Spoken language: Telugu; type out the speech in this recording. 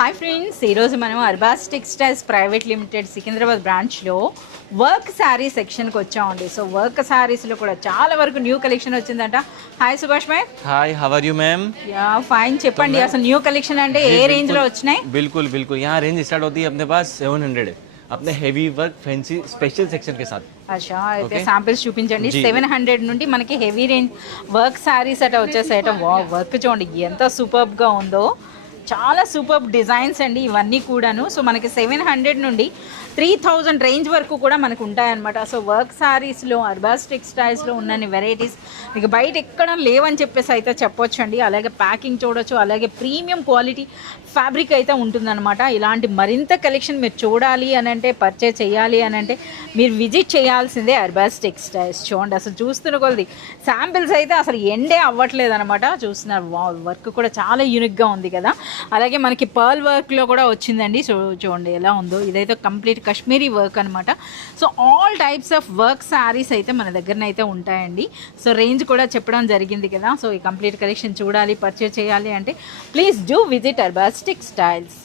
హాయ్ ఫ్రెండ్స్, ఈరోజు మనం Arbaz textiles private limited Secunderabad బ్రాంచ్లో వర్క్ శారీ సెక్షన్కి వచ్చామండి. సో వర్క్ శారీస్లో కూడా చాలా వరకు న్యూ కలెక్షన్ వచ్చిందంట. Hi Subhash ma'am. Hi how are you ma'am. Yeah fine. చెప్పండి అసలు న్యూ కలెక్షన్ అంటే ఏ రేంజ్లో వచ్చినాయి? बिल्कुल बिल्कुल यहाँ रेंज स्टार्ट होती है अपने पास 700 है अपने heavy work fancy special section के साथ. అచ్చా, అయితే శాంపిల్స్ చూపించండి. 700 నుండి మనకి హెవీ రేంజ్ వర్క్ శారీస్ అట వచ్చేసాయట. వర్క్ చూడండి ఎంత సూపర్బ్గా ఉందో, చాలా సూపర్ డిజైన్స్ అండి ఇవన్నీ కూడాను. సో మనకి 700 నుండి 3000 రేంజ్ వరకు కూడా మనకు ఉంటాయన్నమాట. సో వర్క్ శారీస్లో అర్బాస్ టెక్స్టైల్స్లో ఉన్నన్ని వెరైటీస్ మీకు బయట ఎక్కడ లేవని చెప్పేసి అయితే చెప్పొచ్చండి. అలాగే ప్యాకింగ్ చూడొచ్చు, అలాగే ప్రీమియం క్వాలిటీ ఫ్యాబ్రిక్ అయితే ఉంటుందన్నమాట. ఇలాంటి మరింత కలెక్షన్ మీరు చూడాలి అని అంటే, పర్చేజ్ చేయాలి అని అంటే మీరు విజిట్ చేయాల్సిందే అర్బాస్ టెక్స్టైల్స్. చూడండి అసలు చూస్తున్న కొలది శాంపిల్స్ అయితే అసలు ఎండే అవ్వట్లేదు అనమాట. చూస్తున్నారు, వర్క్ కూడా చాలా యూనిక్గా ఉంది కదా. అలాగే మనకి పర్ల్ వర్క్లో కూడా వచ్చిందండి. సో చూడండి ఎలా ఉందో, ఇదైతే కంప్లీట్ కాశ్మీరీ వర్క్ అనమాట. So all types of work saris అయితే మన దగ్గరనైతే ఉంటాయండి. సో రేంజ్ కూడా చెప్పడం జరిగింది కదా. సో ఈ కంప్లీట్ కలెక్షన్ చూడాలి, పర్చేజ్ చేయాలి అంటే please do visit Arbaz textiles.